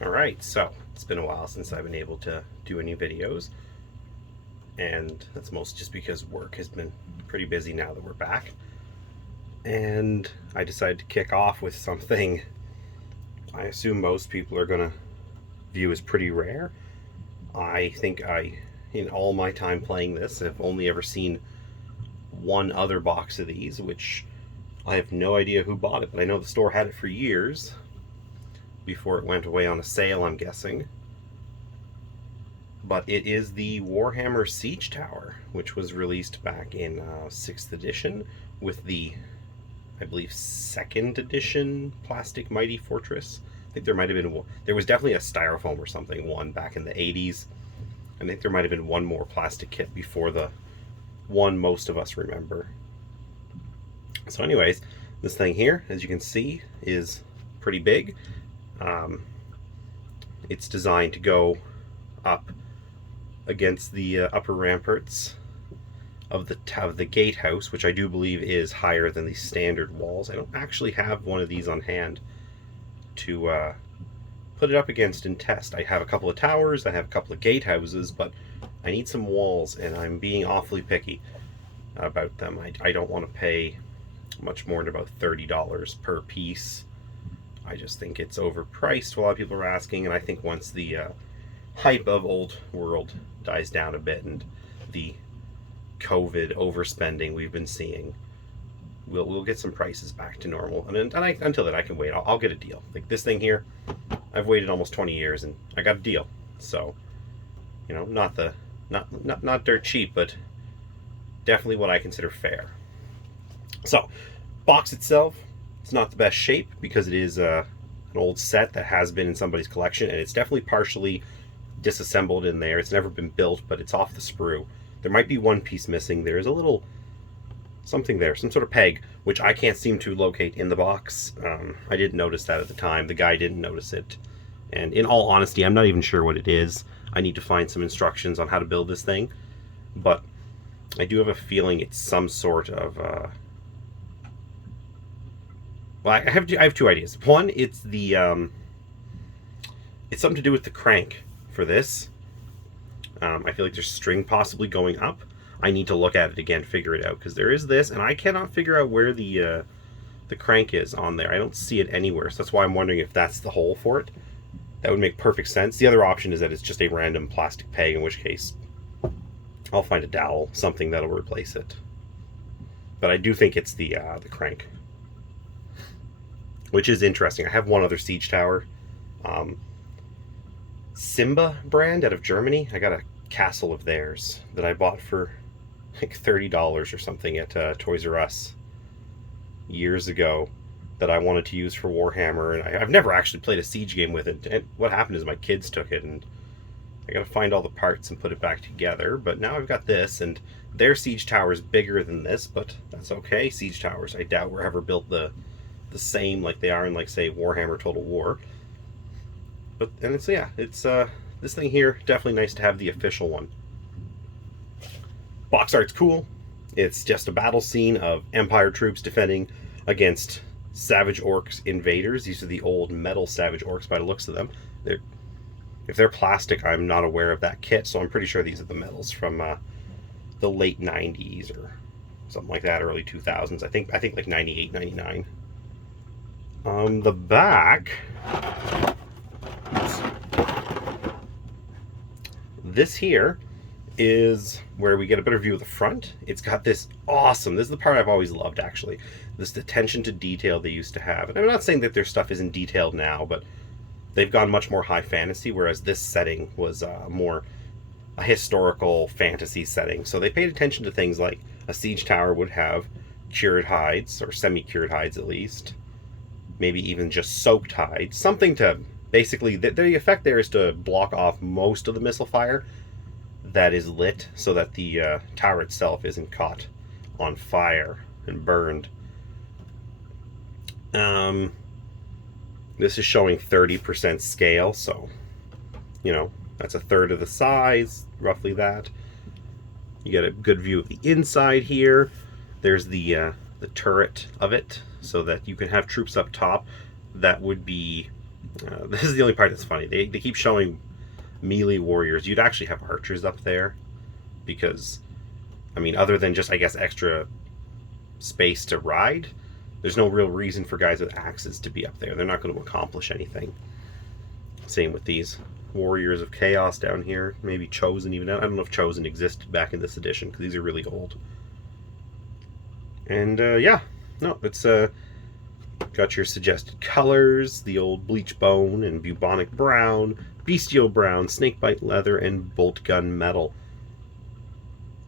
Alright, so it's been a while since I've been able to do any videos, and that's most just because work has been pretty busy now that we're back. And I decided to kick off with something I assume most people are going to view as pretty rare. I think in all my time playing this, have only ever seen one other box of these, which I have no idea who bought it, but I know the store had it for years before it went away on a sale, I'm guessing. But it is the Warhammer Siege Tower, which was released back in 6th edition with the, I believe, 2nd edition plastic Mighty Fortress. I think there might have been, there was definitely a styrofoam or something one back in the 80s. I think there might have been one more plastic kit before the one most of us remember. So anyways, this thing here, as you can see, is pretty big. It's designed to go up against the upper ramparts of the gatehouse, which I do believe is higher than the standard walls. I don't actually have one of these on hand to put it up against and test. I have a couple of towers, I have a couple of gatehouses, but I need some walls, and I'm being awfully picky about them. I don't want to pay much more than about $30 per piece. I just think it's overpriced. A lot of people are asking, and I think once the hype of Old World dies down a bit and the COVID overspending we've been seeing, we'll get some prices back to normal. And until then, I can wait. I'll get a deal. Like this thing here, I've waited almost 20 years and I got a deal. So, you know, not dirt cheap, but definitely what I consider fair. So, box itself, it's not the best shape because it is an old set that has been in somebody's collection, and it's definitely partially disassembled in there. It's never been built, but it's off the sprue. There might be one piece missing. There is a little something there, some sort of peg, which I can't seem to locate in the box. I didn't notice that at the time. The guy didn't notice it. And in all honesty, I'm not even sure what it is. I need to find some instructions on how to build this thing. But I do have a feeling it's some sort of... Well, I have two ideas. One, it's the... it's something to do with the crank for this. I feel like there's string possibly going up. I need to look at it again, figure it out, because there is this, and I cannot figure out where the crank is on there. I don't see it anywhere, so that's why I'm wondering if that's the hole for it. That would make perfect sense. The other option is that it's just a random plastic peg, in which case I'll find a dowel, something that'll replace it. But I do think it's the crank, which is interesting. I have one other siege tower, Simba brand out of Germany. I got a castle of theirs that I bought for like $30 or something at Toys R Us years ago that I wanted to use for Warhammer, and I've never actually played a siege game with it. And what happened is my kids took it, and I gotta find all the parts and put it back together. But now I've got this, and their siege tower is bigger than this, but that's okay. Siege towers, I doubt were ever built the same like they are in, like, say, Warhammer Total War. But, and it's, yeah, it's this thing here, definitely nice to have the official one. Box art's cool. It's just a battle scene of Empire troops defending against Savage Orcs invaders. These are the old metal Savage Orcs by the looks of them. If they're plastic, I'm not aware of that kit, so I'm pretty sure these are the metals from the late 90s or something like that, early 2000s. I think like 98, 99. On the back, this here is where we get a better view of the front. It's got this awesome, this is the part I've always loved, actually, this attention to detail they used to have. And I'm not saying that their stuff isn't detailed now, but they've gone much more high fantasy, whereas this setting was more a historical fantasy setting. So they paid attention to things like a siege tower would have cured hides, or semi-cured hides at least, maybe even just soaked hides, something to basically, the effect there is to block off most of the missile fire that is lit, so that the tower itself isn't caught on fire and burned. This is showing 30% scale, so, you know, that's a third of the size, roughly that. You get a good view of the inside here. There's the turret of it, so that you can have troops up top that would be This is the only part that's funny. They keep showing melee warriors. You'd actually have archers up there because, I mean, other than just, I guess, extra space to ride, there's no real reason for guys with axes to be up there. They're not going to accomplish anything. Same with these warriors of chaos down here. Maybe chosen even. I don't know if chosen existed back in this edition because these are really old. And yeah, no, it's got your suggested colors: the old bleach bone and bubonic brown, bestial brown, snakebite leather, and bolt gun metal.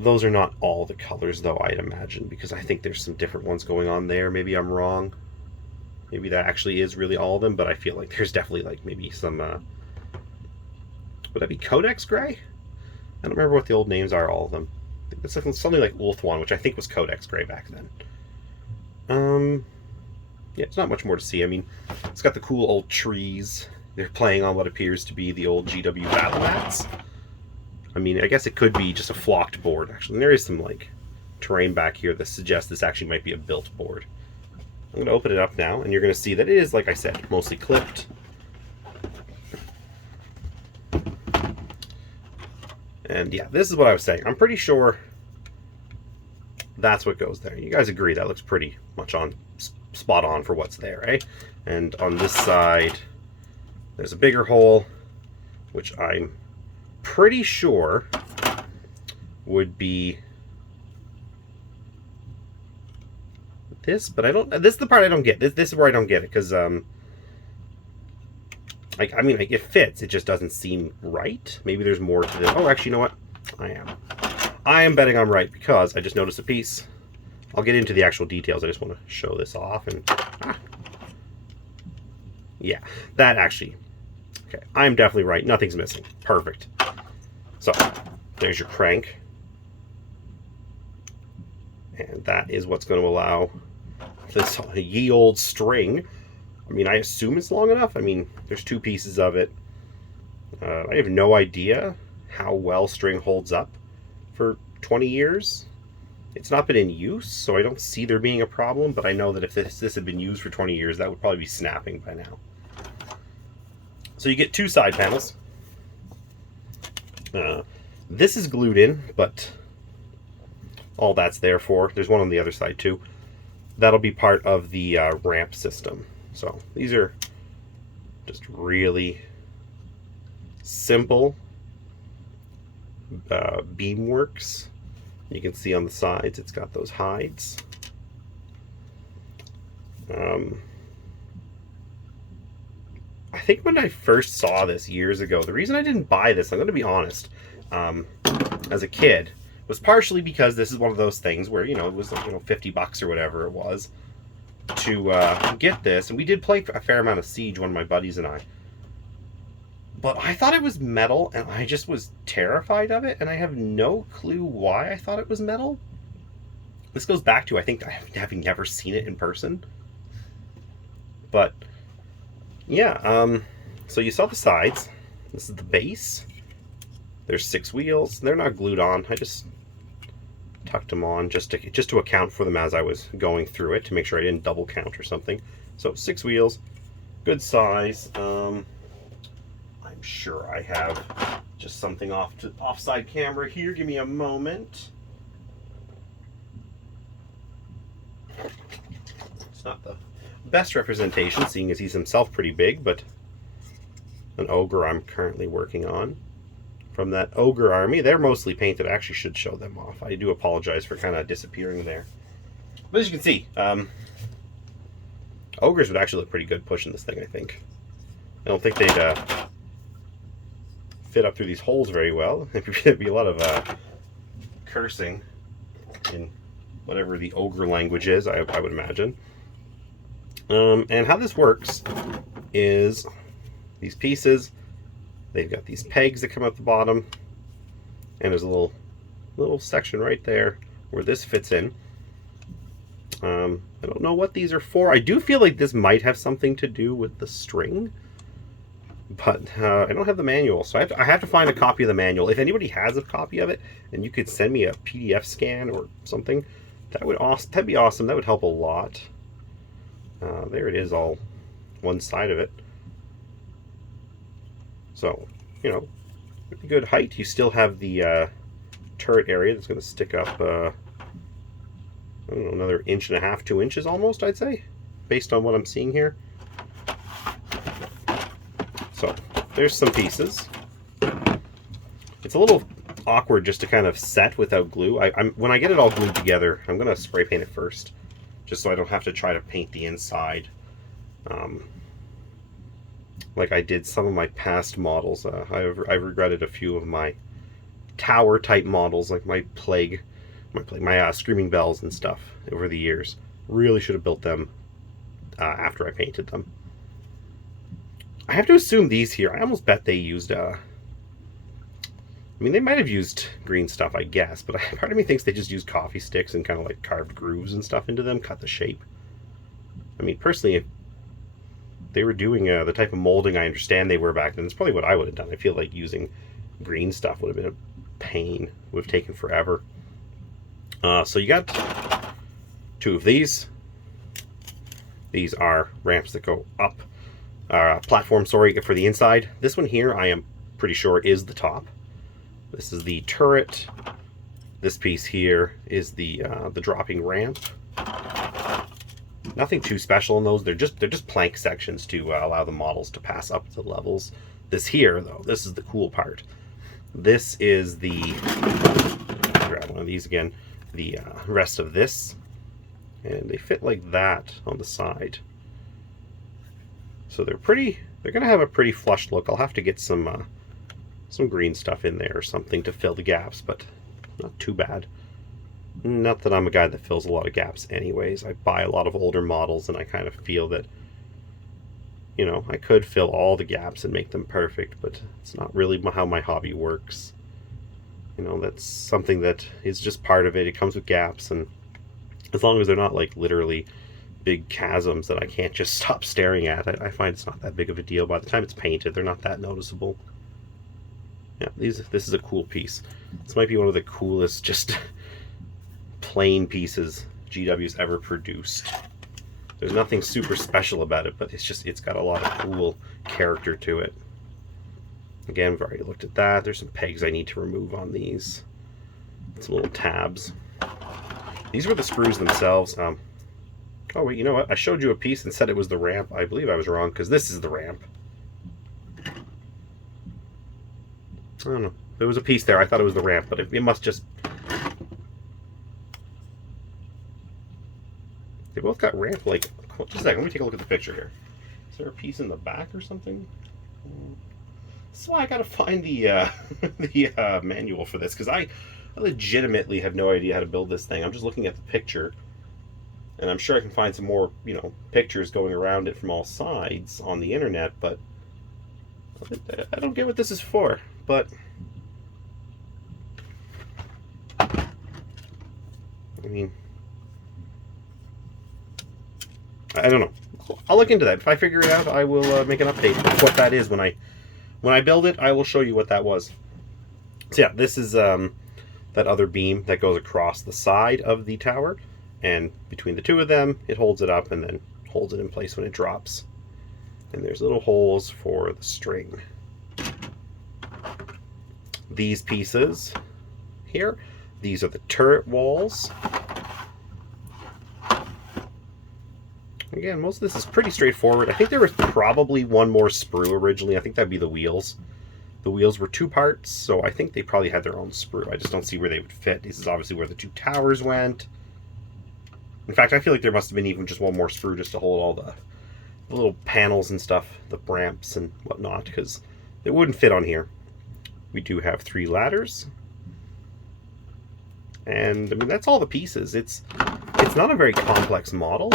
Those are not all the colors, though, I'd imagine, because I think there's some different ones going on there. Maybe I'm wrong. Maybe that actually is really all of them, but I feel like there's definitely, like, maybe some, would that be Codex Gray? I don't remember what the old names are, all of them. I think that's something like Ulthuan, which I think was Codex Gray back then. Yeah, it's not much more to see. I mean, it's got the cool old trees. They're playing on what appears to be the old GW battle mats. I mean, I guess it could be just a flocked board, actually. And there is some, like, terrain back here that suggests this actually might be a built board. I'm going to open it up now, and you're going to see that it is, like I said, mostly clipped. And yeah, this is what I was saying. I'm pretty sure that's what goes there. You guys agree that looks pretty much on spot on for what's there, eh? And on this side, there's a bigger hole, which I'm pretty sure would be this, but I don't. This is the part I don't get. This is where I don't get it, because like, I mean, like, it fits. It just doesn't seem right. Maybe there's more to this. Oh, actually, you know what? I am betting I'm right, because I just noticed a piece. I'll get into the actual details. I just want to show this off, and yeah, that actually. Okay, I'm definitely right. Nothing's missing. Perfect. So, there's your crank. And that is what's going to allow this ye old string. I mean, I assume it's long enough. I mean, there's two pieces of it. I have no idea how well string holds up for 20 years. It's not been in use, so I don't see there being a problem, but I know that if this had been used for 20 years, that would probably be snapping by now. So you get two side panels. This is glued in, but all that's there for. There's one on the other side too. That'll be part of the ramp system. So these are just really simple beam works. You can see on the sides it's got those hides. I think when I first saw this years ago, the reason I didn't buy this, I'm going to be honest, as a kid, was partially because this is one of those things where, you know, it was, you know, $50 or whatever it was to get this. And we did play a fair amount of Siege, one of my buddies and I. But I thought it was metal, and I just was terrified of it, and I have no clue why I thought it was metal. This goes back to, I think, having never seen it in person. But yeah, so you saw the sides. This is the base. There's 6 wheels. They're not glued on. I just tucked them on just to account for them as I was going through it, to make sure I didn't double count or something. So 6 wheels, good size. I'm sure I have just something offside camera here. Give me a moment. It's not the best representation, seeing as he's himself pretty big, but an ogre I'm currently working on. From that ogre army. They're mostly painted. I actually should show them off. I do apologize for kind of disappearing there. But as you can see, ogres would actually look pretty good pushing this thing, I think. I don't think they'd fit up through these holes very well. There'd be a lot of cursing in whatever the ogre language is, I would imagine. And how this works is these pieces, they've got these pegs that come out the bottom, and there's a little section right there where this fits in. I don't know what these are for. I do feel like this might have something to do with the string, but I don't have the manual, so I have to find a copy of the manual. If anybody has a copy of it, and you could send me a PDF scan or something, that'd be awesome. That would help a lot. There it is, all one side of it. So, you know, pretty good height. You still have the turret area that's going to stick up, I don't know, another 1.5 to 2 inches almost, I'd say, based on what I'm seeing here. So, there's some pieces. It's a little awkward just to kind of set without glue. When I get it all glued together, I'm going to spray paint it first, just so I don't have to try to paint the inside. Like I did some of my past models. I've regretted a few of my tower type models, like my Screaming Bells and stuff over the years. Really should have built them after I painted them. I have to assume these here, I almost bet they used, I mean, they might have used green stuff, I guess, but part of me thinks they just used coffee sticks and kind of like carved grooves and stuff into them, cut the shape. I mean, personally, if they were doing the type of molding I understand they were back then, it's probably what I would have done. I feel like using green stuff would have been a pain, would have taken forever. So you got 2 of these. These are ramps that go up, platform, sorry, for the inside. This one here, I am pretty sure is the top. This is the turret. This piece here is the dropping ramp. Nothing too special in those. They're just plank sections to allow the models to pass up the levels. This here, though, this is the cool part. This is the, grab one of these again, the rest of this, and they fit like that on the side. So they're gonna have a pretty flush look. I'll have to get some green stuff in there or something to fill the gaps, but not too bad. Not that I'm a guy that fills a lot of gaps anyways. I buy a lot of older models and I kind of feel that, you know, I could fill all the gaps and make them perfect, but it's not really how my hobby works. You know, that's something that is just part of it. It comes with gaps, and as long as they're not like literally big chasms that I can't just stop staring at, I find it's not that big of a deal. By the time it's painted, they're not that noticeable. Yeah, this is a cool piece. This might be one of the coolest just plain pieces GW's ever produced. There's nothing super special about it, but it's got a lot of cool character to it. Again, we've already looked at that. There's some pegs I need to remove on these. Some little tabs. These were the screws themselves. Oh wait, you know what? I showed you a piece and said it was the ramp. I believe I was wrong, because this is the ramp. I don't know. There was a piece there. I thought it was the ramp, but it must just... They both got ramp, like... Just a second, let me take a look at the picture here. Is there a piece in the back or something? This is why I gotta find the manual for this, because I legitimately have no idea how to build this thing. I'm just looking at the picture, and I'm sure I can find some more, you know, pictures going around it from all sides on the internet, but I don't get what this is for. But I mean, I don't know. I'll look into that. If I figure it out, I will make an update of what that is when I build it. I will show you what that was. So yeah, this is that other beam that goes across the side of the tower, and between the two of them, it holds it up and then holds it in place when it drops. And there's little holes for the string. These pieces here, these are the turret walls. Again, most of this is pretty straightforward. I think there was probably one more sprue originally. I think that'd be the wheels. The wheels were 2 parts, so I think they probably had their own sprue. I just don't see where they would fit. This is obviously where the 2 towers went. In fact, I feel like there must have been even just one more sprue just to hold all the little panels and stuff, the ramps and whatnot, because it wouldn't fit on here. We do have 3 ladders. And I mean, that's all the pieces. It's not a very complex model.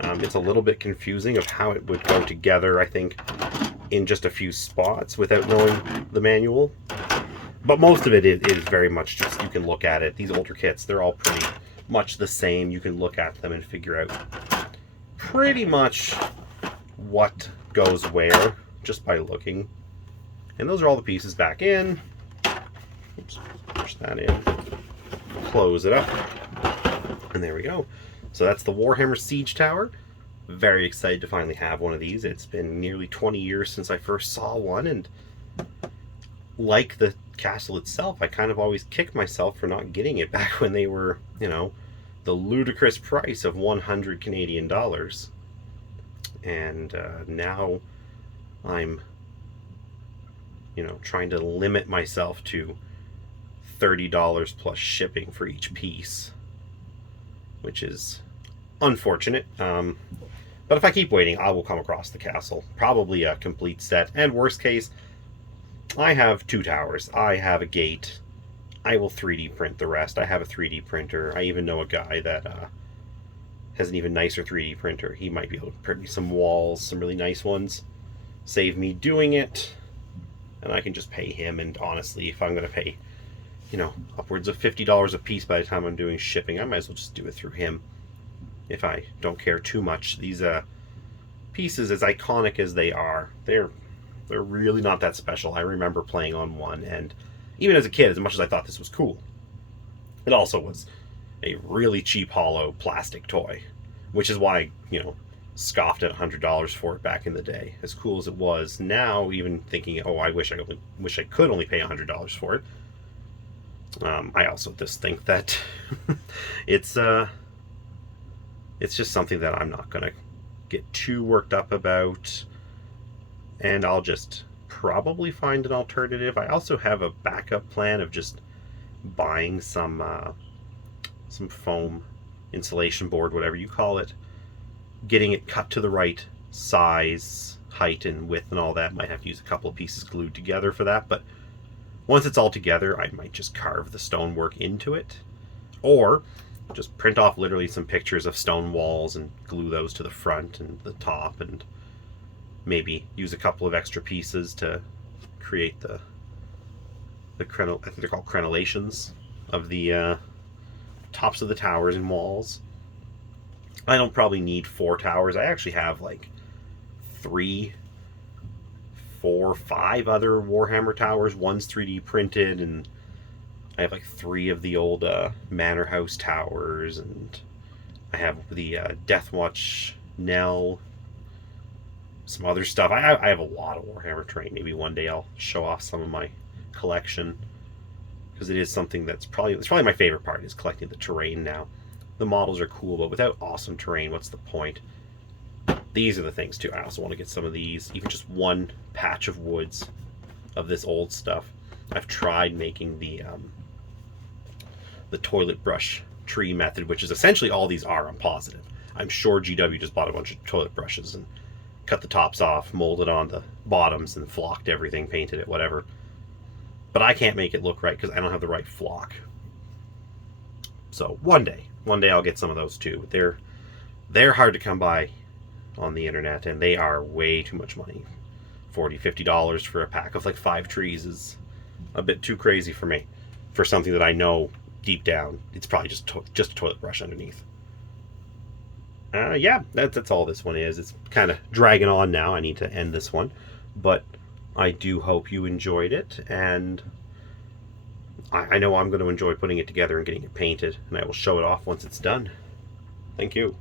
It's a little bit confusing of how it would go together, I think, in just a few spots without knowing the manual. But most of it is very much just, you can look at it. These older kits, they're all pretty much the same. You can look at them and figure out pretty much what goes where just by looking. And those are all the pieces back in. Oops, push that in. Close it up. And there we go. So that's the Warhammer Siege Tower. Very excited to finally have one of these. It's been nearly 20 years since I first saw one, and like the castle itself, I kind of always kick myself for not getting it back when they were, you know, the ludicrous price of 100 Canadian dollars. And now I'm, you know, trying to limit myself to $30 plus shipping for each piece, which is unfortunate. But if I keep waiting, I will come across the castle. Probably a complete set. And worst case, I have 2 towers. I have a gate. I will 3D print the rest. I have a 3D printer. I even know a guy that has an even nicer 3D printer. He might be able to print me some walls, some really nice ones. Save me doing it. And I can just pay him. And honestly, if I'm going to pay, you know, upwards of $50 a piece by the time I'm doing shipping, I might as well just do it through him. If I don't care too much. These pieces, as iconic as they are, they're really not that special. I remember playing on one, and even as a kid, as much as I thought this was cool, it also was a really cheap hollow plastic toy, which is why I, you know, scoffed at $100 for it back in the day. As cool as it was, now even thinking, oh, I wish I could only pay $100 for it. I also just think that it's just something that I'm not gonna get too worked up about, and I'll just probably find an alternative. I also have a backup plan of just buying some foam insulation board, whatever you call it, getting it cut to the right size, height, and width, and all that. Might have to use a couple of pieces glued together for that, but once it's all together, I might just carve the stonework into it, or just print off literally some pictures of stone walls and glue those to the front and the top, and maybe use a couple of extra pieces to create the I think they're called crenellations of the tops of the towers and walls. I don't probably need 4 towers. I actually have like 3, 4, 5 other Warhammer towers. One's 3D printed, and I have like 3 of the old Manor House towers, and I have the Deathwatch Knell, some other stuff. I have a lot of Warhammer terrain. Maybe one day I'll show off some of my collection, because it is something it's probably my favorite part, is collecting the terrain now. The models are cool, but without awesome terrain, what's the point? These are the things too. I also want to get some of these, even just one patch of woods of this old stuff. I've tried making the toilet brush tree method, which is essentially all these are. I'm positive. I'm sure GW just bought a bunch of toilet brushes and cut the tops off, molded on the bottoms, and flocked everything, painted it, whatever. But I can't make it look right because I don't have the right flock. So one day I'll get some of those too. They're hard to come by on the internet, and they are way too much money. $40, $50 for a pack of like 5 trees is a bit too crazy for me, for something that I know deep down it's probably just a toilet brush underneath. Yeah, that's all this one is. It's kind of dragging on now. I need to end this one, but I do hope you enjoyed it, and I know I'm going to enjoy putting it together and getting it painted, and I will show it off once it's done. Thank you.